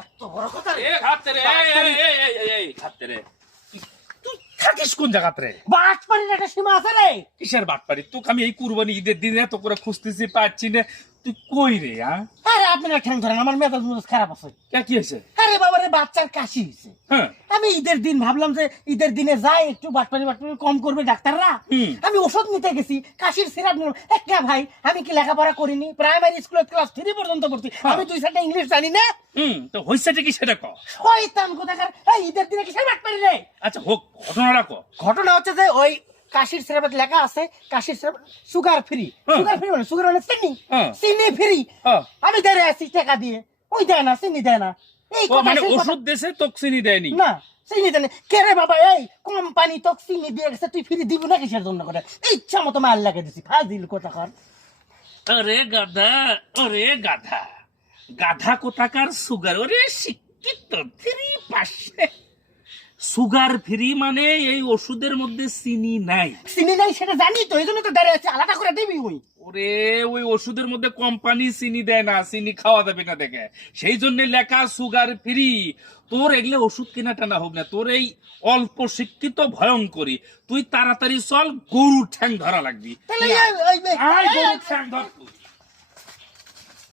এত বড় কথা রে। এ খাতে রে এই খাতে রে তুই থাকিস কোন জায়গাতে রে? বাটপাড়ির একটা সীমা আছে রে। কিসের বাটপারি? তোকে আমি এই কুরবানি ঈদের দিনে এত করে খুঁজতেছি পাচ্ছি না, তুই কই রে? আরে আপনারা ঠ্যাং ধরেন, আমার মেজাজ খারাপ আছে। কি হয়েছে? আরে বাবা রে, বাচ্চার কাশি হয়েছে। হ্যাঁ আমি ঈদের দিন ভাবলাম যে ঈদের দিনে যাই একটু বাটপাড়ি কম করবে ডাক্তাররা। আমি ওষুধ নিতে গেছি, কাশির সিরাপ নিলাম। একটা ভাই, আমি কি লেখাপড়া করিনি? প্রাইমারি স্কুলে ক্লাস 3 পর্যন্ত পড়ছি, আমি 2-4টা ইংলিশ জানি না। তো হইছেটা কি সেটা ক। শয়তান কোথাকার! এই ঈদের দিনে কিসের বাটপাড়ি রে? আচ্ছা হোক, ঘটনাটা ক। ঘটনা হচ্ছে যে ওই কাশির সিরাপে লেখা আছে কাশির syrup sugar free. Sugar free মানে সুগার মানে চিনি, চিনি ফ্রি। আমি দাঁড়িয়ে আছি টাকা দিয়ে, ওই দেয় না, চিনি দেয় না। এই ও মানে ওষুধ দেশে টক্সিনি দেয়নি? না, চিনি দেয় না। কে রে বাবা, এই কোম্পানি তো চিনি দিয়ে গেছে, তুই ফ্রি দিবি না কিসের জন্য করে? ইচ্ছা মতো মাল লাগিয়ে দিছি, ফাজিল কোথাকার। আরে গাধা, ওরে গাধা, গাধা কোথাকার সুগার? ওরে শিক্ষিত ফ্রি পাশে সুগার ফ্রি মানে এই ওষুধের মধ্যে চিনি নাই। চিনি নাই সেটা জানি তো, এই জন্য তো দাঁড়িয়ে আছে, আলাদা করে দিবি ওই। ওরে ওই ওষুধের মধ্যে কোম্পানি চিনি দেয় না, চিনি খাওয়া যাবে না দেখে, সেই জন্য লেখা সুগার ফ্রি। তোর এগুলো ওষুধ কেনা টানা হোক না, তোর এই অল্প শিক্ষিত ভয়ঙ্করী, তুই তাড়াতাড়ি চল, গরু ঠ্যাং ধরা লাগবি। তাহলে আয় গরু ঠ্যাং ধর তুই।